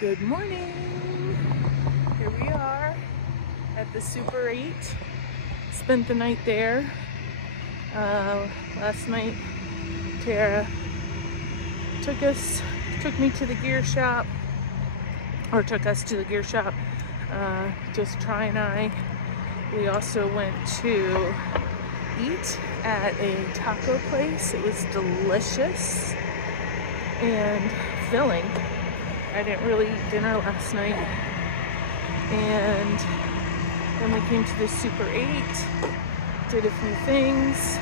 Good morning. Here we are at the Super 8. Spent the night there. Last night, Tara took me to the gear shop, or took us to the gear shop. Just Try and I. We also went to eat at a taco place. It was delicious and filling. I didn't really eat dinner last night. And then we came to the Super 8, did a few things,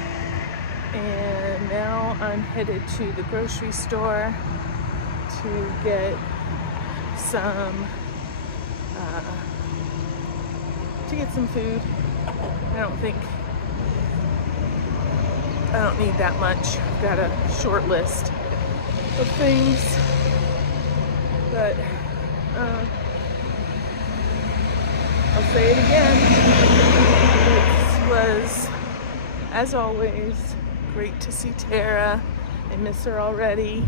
and now I'm headed to the grocery store to get some food. I don't need that much. I've got a short list of things, but I'll say it again. It was, as always, great to see Tara. I miss her already.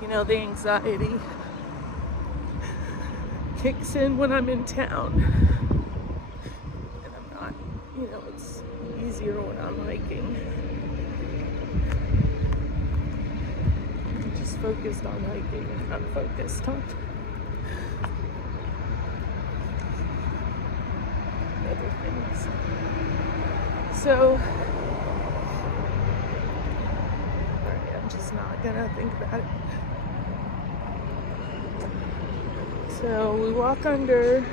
You know, the anxiety kicks in when I'm in town. And I'm not, it's easier when I'm hiking. I'm just focused on hiking and not focused on other things. So, alright, I'm just not gonna think about it. So we walk under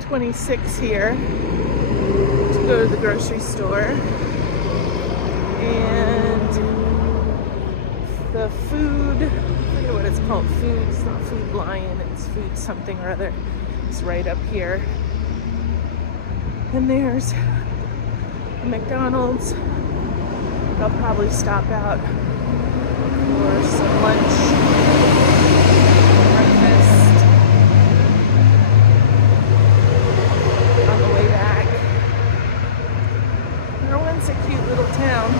26 here to go to the grocery store, and the food, I forget what it's called, it's not Food Lion, it's Food something or other. It's right up here. And there's a McDonald's. I'll probably stop out for some lunch, breakfast on the way back. Erwin's a cute little town.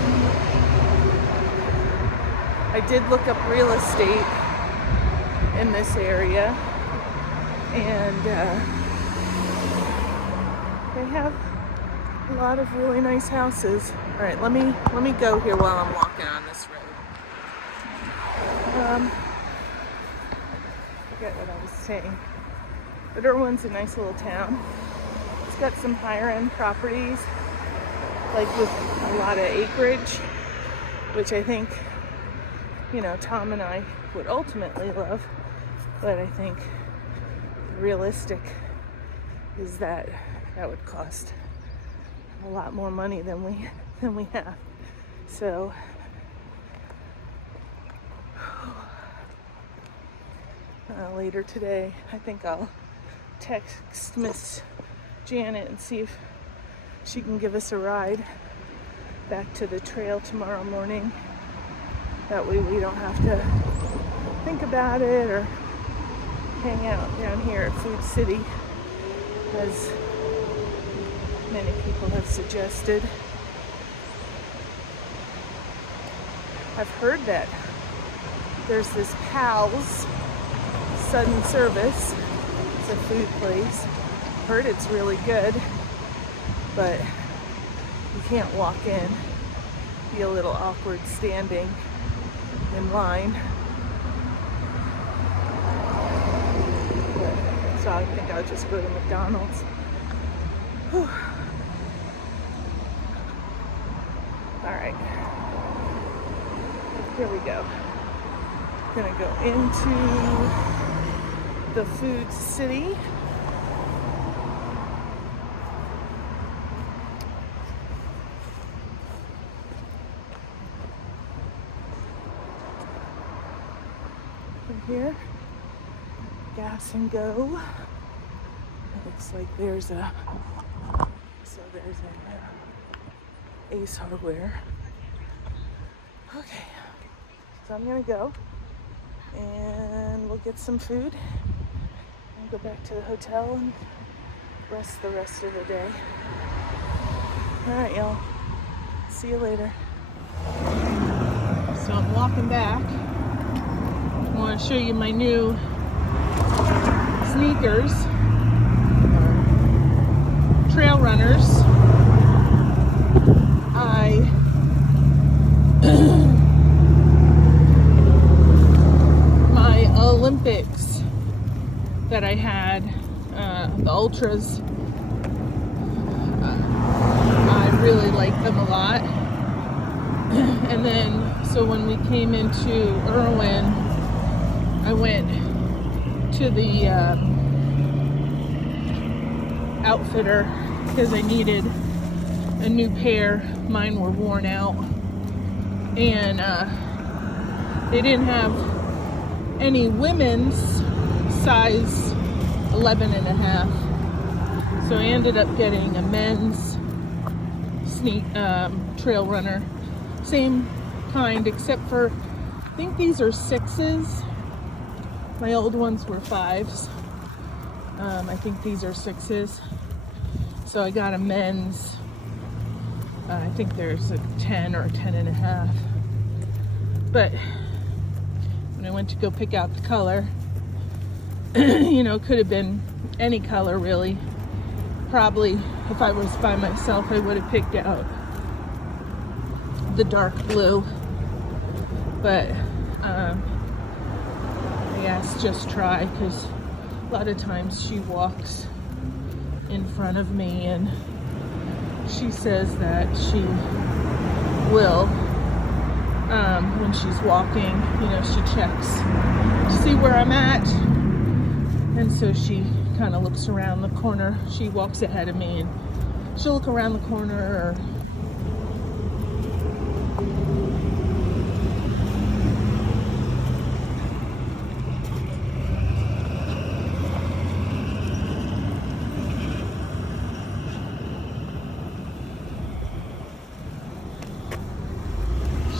I did look up real estate in this area, and they have a lot of really nice houses. All right, let me go here while I'm walking on this road. Forget what I was saying. But Erwin's a nice little town. It's got some higher end properties, like with a lot of acreage, which I think, Tom and I would ultimately love. But I think realistic is that would cost a lot more money than we have. So later today, I think I'll text Miss Janet and see if she can give us a ride back to the trail tomorrow morning. That way we don't have to think about it or hang out down here at Food City, as many people have suggested. I've heard that there's this Pal's Sudden Service. It's a food place. I've heard it's really good, but you can't walk in. It'd be a little awkward standing in line. So I think I'll just go to McDonald's. Whew. All right, here we go. Gonna go into the Food City. From here, Gas and Go. It looks like there's an Ace Hardware. Okay, so I'm gonna go and we'll get some food and go back to the hotel and rest the rest of the day. All right, y'all. See you later. So I'm walking back. I want to show you my new sneakers, trail runners. My Olympics that I had, the ultras, I really like them a lot. And then, so when we came into Erwin, I went to the outfitter because I needed a new pair. Mine were worn out, and they didn't have any women's size 11 and a half. So I ended up getting a men's trail runner. Same kind, except for, I think these are 6s. My old ones were 5s. I think these are 6s. So I got a men's, I think there's a 10 or a 10 and a half. But when I went to go pick out the color, you know, it could have been any color really. Probably if I was by myself, I would have picked out the dark blue. But I asked just try, because a lot of times she walks in front of me and she says that she will, when she's walking, you know, she checks to see where I'm at. And so she kind of looks around the corner. She walks ahead of me and she'll look around the corner, or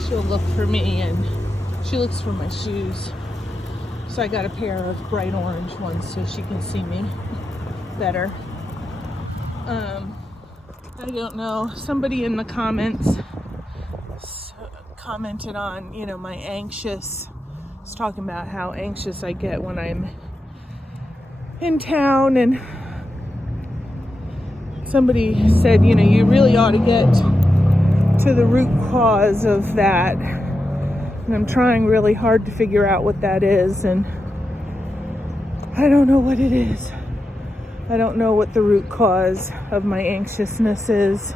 she'll look for me, and she looks for my shoes. So I got a pair of bright orange ones so she can see me better. I don't know, somebody in the comments commented on, you know, my anxious, was talking about how anxious I get when I'm in town, and somebody said, you know, you really ought to get to the root cause of that. And I'm trying really hard to figure out what that is, and I don't know what it is. I don't know what the root cause of my anxiousness is,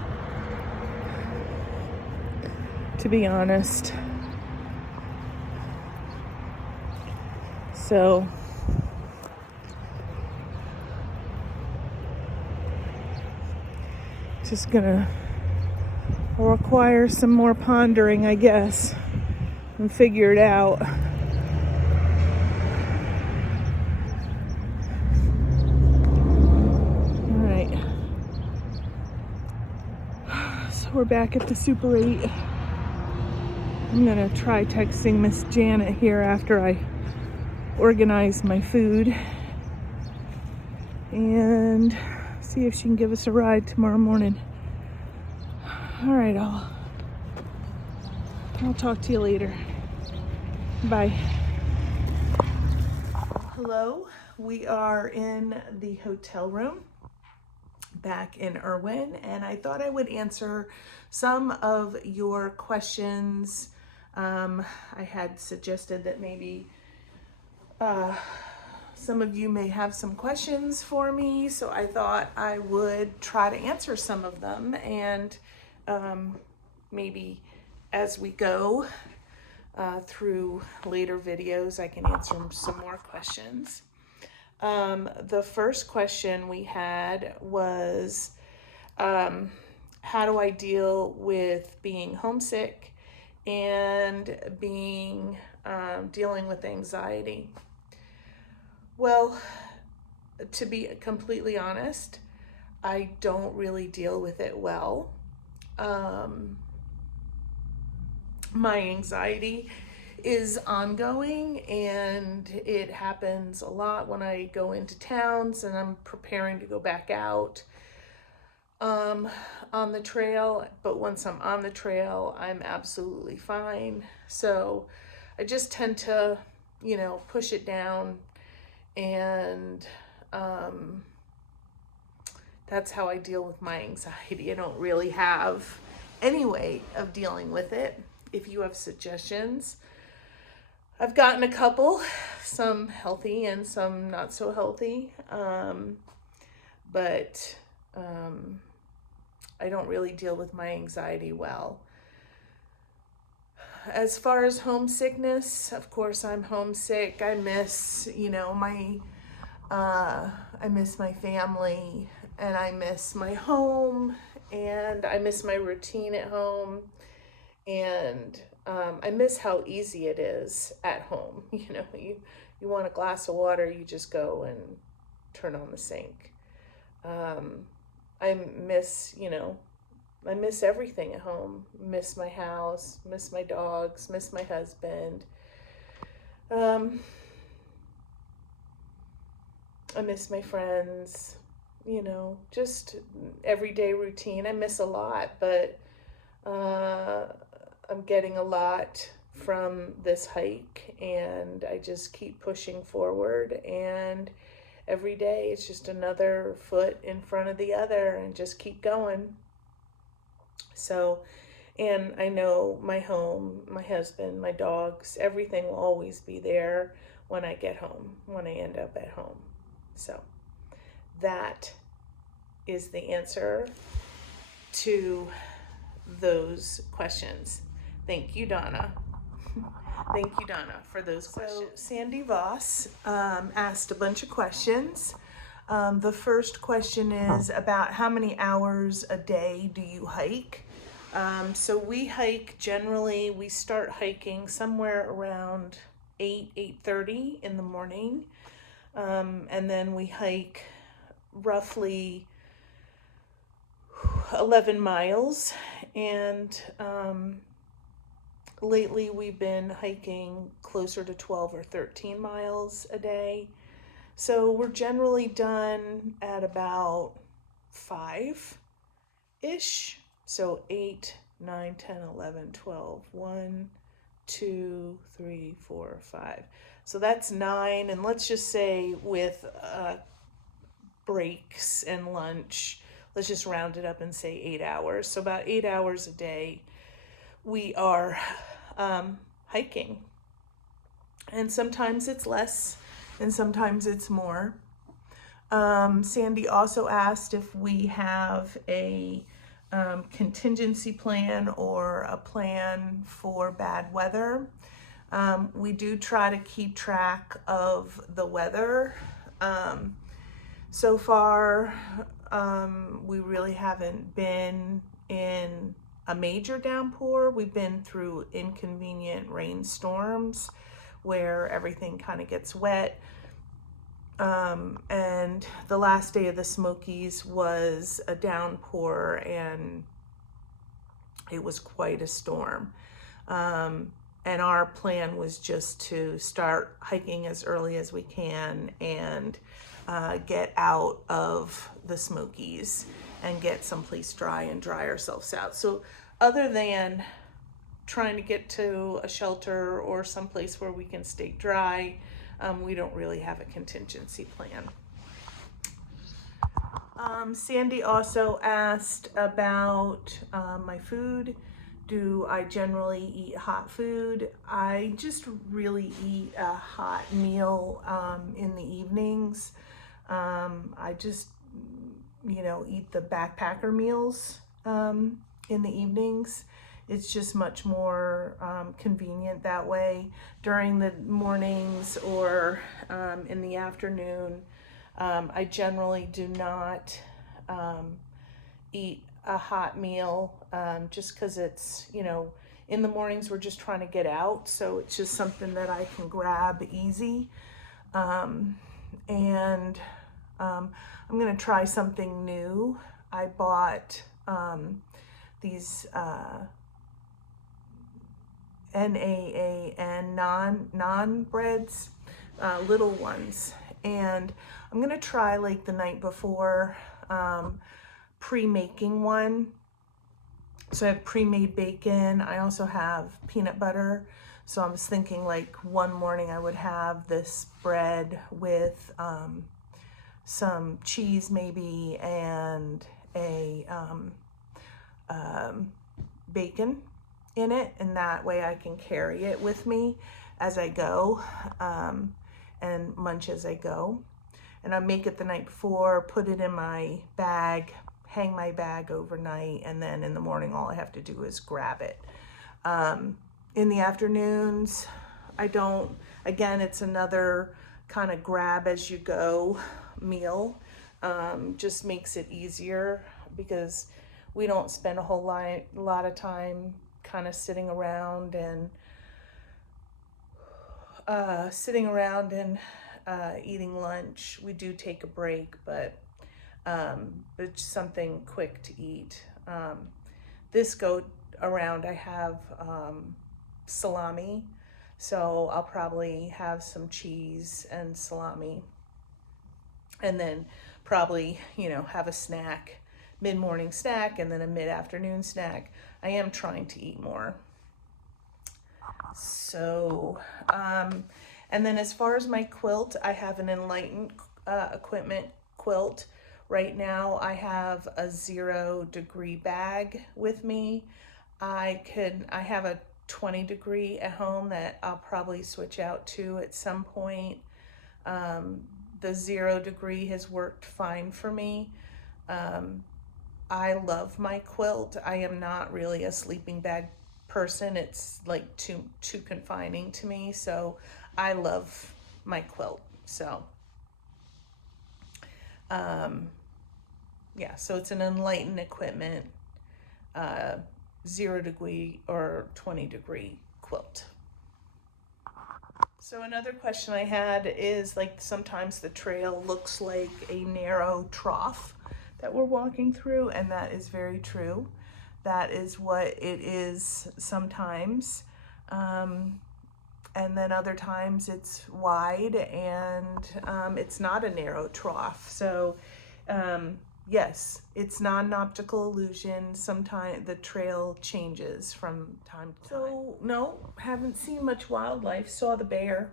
to be honest. So just gonna require some more pondering, I guess, and figure it out. Alright. So we're back at the Super 8. I'm gonna try texting Miss Janet here after I organize my food and see if she can give us a ride tomorrow morning. Alright, I'll talk to you later. Bye. Hello, we are in the hotel room back in Erwin, and I thought I would answer some of your questions. I had suggested that maybe some of you may have some questions for me, so I thought I would try to answer some of them, and maybe as we go through later videos, I can answer some more questions. The first question we had was, how do I deal with being homesick and dealing with anxiety? Well, to be completely honest, I don't really deal with it well. My anxiety is ongoing, and it happens a lot when I go into towns and I'm preparing to go back out on the trail. But once I'm on the trail, I'm absolutely fine. So I just tend to push it down. And that's how I deal with my anxiety. I don't really have any way of dealing with it. If you have suggestions, I've gotten a couple, some healthy and some not so healthy. But I don't really deal with my anxiety well. As far as homesickness, of course I'm homesick. I miss, I miss my family, and I miss my home, and I miss my routine at home, and I miss how easy it is at home. You want a glass of water, you just go and turn on the sink. I miss everything at home. Miss my house, miss my dogs, miss my husband. I miss my friends, just everyday routine. I miss a lot, but I'm getting a lot from this hike, and I just keep pushing forward, and every day it's just another foot in front of the other, and just keep going. So, and I know my home, my husband, my dogs, everything will always be there when I get home, when I end up at home. So that is the answer to those questions. Thank you, Donna. Thank you, Donna, for those questions. So Sandy Voss asked a bunch of questions. The first question is about how many hours a day do you hike? So we hike generally, we start hiking somewhere around 8:30 in the morning. And then we hike roughly 11 miles. And lately we've been hiking closer to 12 or 13 miles a day. So we're generally done at about 5-ish. So 8, 9, 10, 11, 12, 1, 2, 3, 4, 5. So that's 9, and let's just say with breaks and lunch, let's just round it up and say 8 hours. So about 8 hours a day we are hiking. And sometimes it's less, and sometimes it's more. Sandy also asked if we have a contingency plan or a plan for bad weather. We do try to keep track of the weather. So far, we really haven't been in a major downpour. We've been through inconvenient rainstorms where everything kind of gets wet. And the last day of the Smokies was a downpour, and it was quite a storm. And our plan was just to start hiking as early as we can and get out of the Smokies and get someplace dry and dry ourselves out. So other than trying to get to a shelter or someplace where we can stay dry, we don't really have a contingency plan. Sandy also asked about my food. Do I generally eat hot food? I just really eat a hot meal in the evenings. I just, eat the backpacker meals in the evenings. It's just much more convenient that way. During the mornings or in the afternoon, I generally do not eat a hot meal just because it's, in the mornings we're just trying to get out. So it's just something that I can grab easy. And I'm going to try something new. I bought these NAAN naan breads, little ones, and I'm gonna try like the night before pre-making one. So I have pre-made bacon. I also have peanut butter, So I was thinking like one morning I would have this bread with some cheese maybe and a bacon in it, and that way I can carry it with me as I go and munch as I go. And I make it the night before, put it in my bag, hang my bag overnight, and then in the morning all I have to do is grab it. In the afternoons, I don't, again, it's another kind of grab as you go meal. Just makes it easier because we don't spend a whole lot of time kind of sitting around and eating lunch. We do take a break, but it's something quick to eat. This go around I have salami, so I'll probably have some cheese and salami, and then probably, you know, have a snack, mid-morning snack, and then a mid-afternoon snack. I am trying to eat more. So, and then as far as my quilt, I have an Enlightened equipment quilt. Right now I have a 0 degree bag with me. I have a 20 degree at home that I'll probably switch out to at some point. The 0 degree has worked fine for me. I love my quilt. I am not really a sleeping bag person. It's like too confining to me, so I love my quilt. So yeah, so it's an Enlightened equipment 0 degree or 20 degree quilt. So another question I had is, like, sometimes the trail looks like a narrow trough that we're walking through, and that is very true. That is what it is sometimes. And then other times it's wide and it's not a narrow trough. So yes, it's not an optical illusion. Sometimes the trail changes from time to time. So no, haven't seen much wildlife. Saw the bear.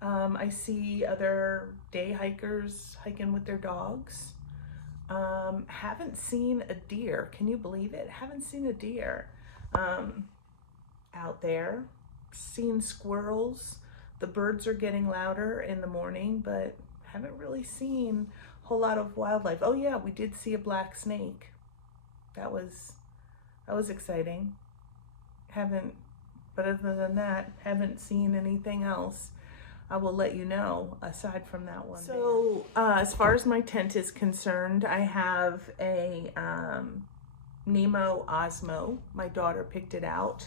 I see other day hikers hiking with their dogs. Haven't seen a deer. Can you believe it? Haven't seen a deer out there. Seen squirrels. The birds are getting louder in the morning, but haven't really seen a whole lot of wildlife. Oh yeah, we did see a black snake. That was exciting. But other than that, haven't seen anything else. I will let you know aside from that one. So as far as my tent is concerned, I have a Nemo Osmo. My daughter picked it out.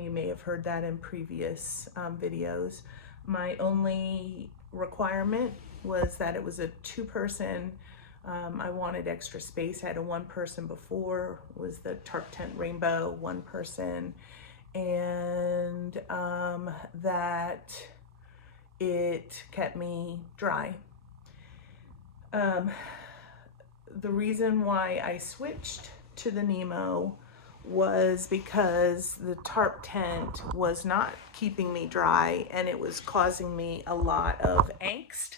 You may have heard that in previous videos. My only requirement was that it was a 2-person. I wanted extra space. I had a 1-person before, was the tarp tent rainbow 1-person, and that it kept me dry. The reason why I switched to the Nemo was because the tarp tent was not keeping me dry, and it was causing me a lot of angst,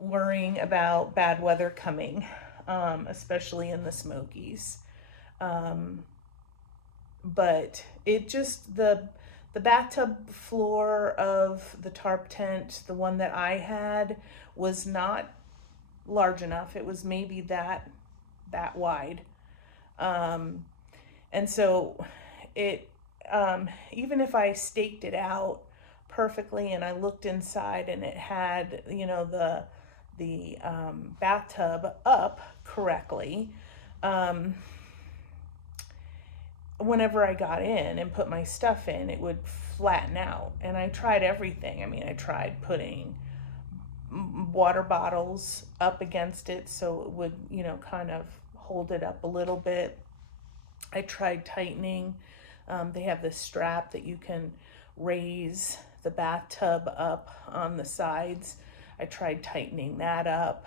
worrying about bad weather coming, especially in the Smokies. But it just, the bathtub floor of the tarp tent, the one that I had, was not large enough. It was maybe that wide. And so it, even if I staked it out perfectly and I looked inside and it had, you know, the bathtub up correctly, whenever I got in and put my stuff in, it would flatten out. And I tried everything. I mean, I tried putting water bottles up against it so it would, you know, kind of hold it up a little bit. I tried tightening. They have this strap that you can raise the bathtub up on the sides. I tried tightening that up.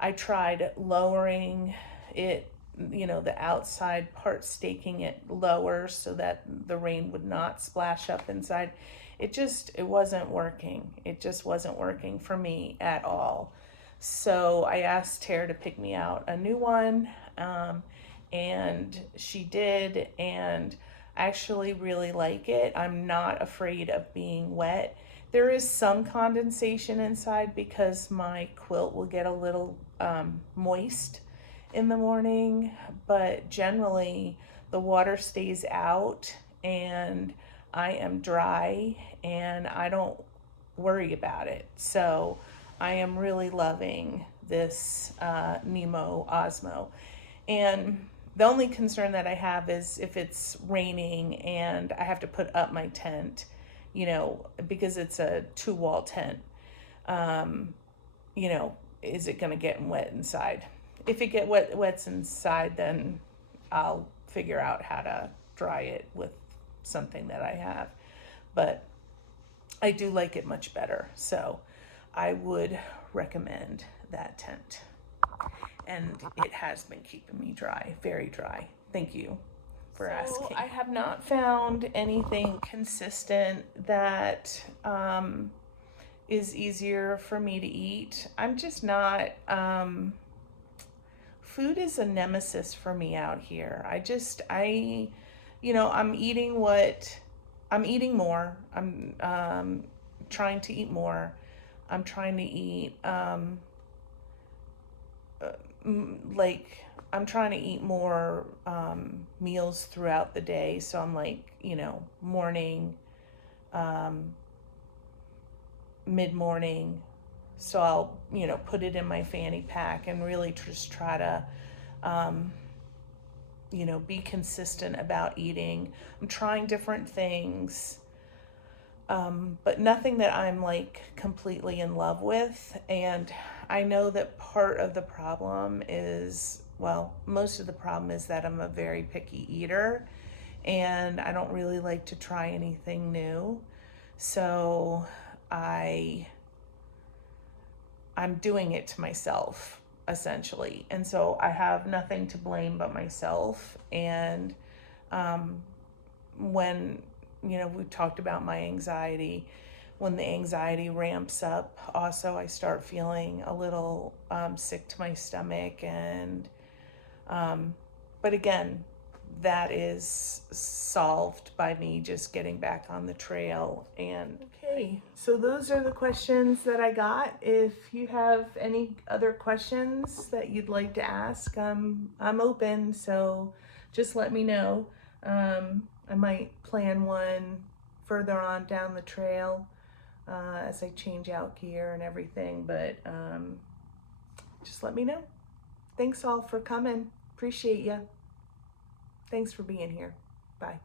I tried lowering it the outside part, staking it lower so that the rain would not splash up inside. It wasn't working. It just wasn't working for me at all. So I asked Tara to pick me out a new one, and she did, and I actually really like it. I'm not afraid of being wet. There is some condensation inside because my quilt will get a little moist in the morning, but generally the water stays out and I am dry and I don't worry about it. So I am really loving this Nemo Osmo. And the only concern that I have is if it's raining and I have to put up my tent, because it's a 2-wall tent, is it going to get wet inside? If it wets inside, then I'll figure out how to dry it with something that I have. But I do like it much better. So I would recommend that tent. And it has been keeping me dry, very dry. Thank you for asking. I have not found anything consistent that is easier for me to eat. I'm just not, food is a nemesis for me out here. I'm eating more. I'm trying to eat more. I'm trying to eat, I'm trying to eat more meals throughout the day. So I'm morning, mid-morning. So I'll, put it in my fanny pack and really just try to, be consistent about eating. I'm trying different things, but nothing that I'm completely in love with. And I know that part of the problem is, most of the problem is that I'm a very picky eater and I don't really like to try anything new. So I'm doing it to myself, essentially. And so I have nothing to blame but myself. And when, we talked about my anxiety, when the anxiety ramps up, also I start feeling a little sick to my stomach. And, but again, that is solved by me just getting back on the trail. And okay, so those are the questions that I got. If you have any other questions that you'd like to ask, I'm open, so just let me know. I might plan one further on down the trail as I change out gear and everything, but just let me know. Thanks all for coming. Appreciate you. Thanks for being here. Bye.